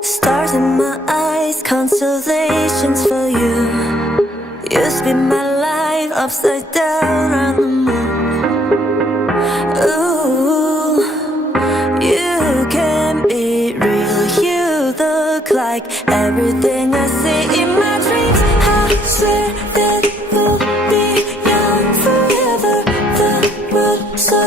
Stars in my eyes, constellations for you. You spin my life upside down on the moon. Ooh, you can be real. You look like everything I see in my dreams. I swear that we'll be young forever. The world so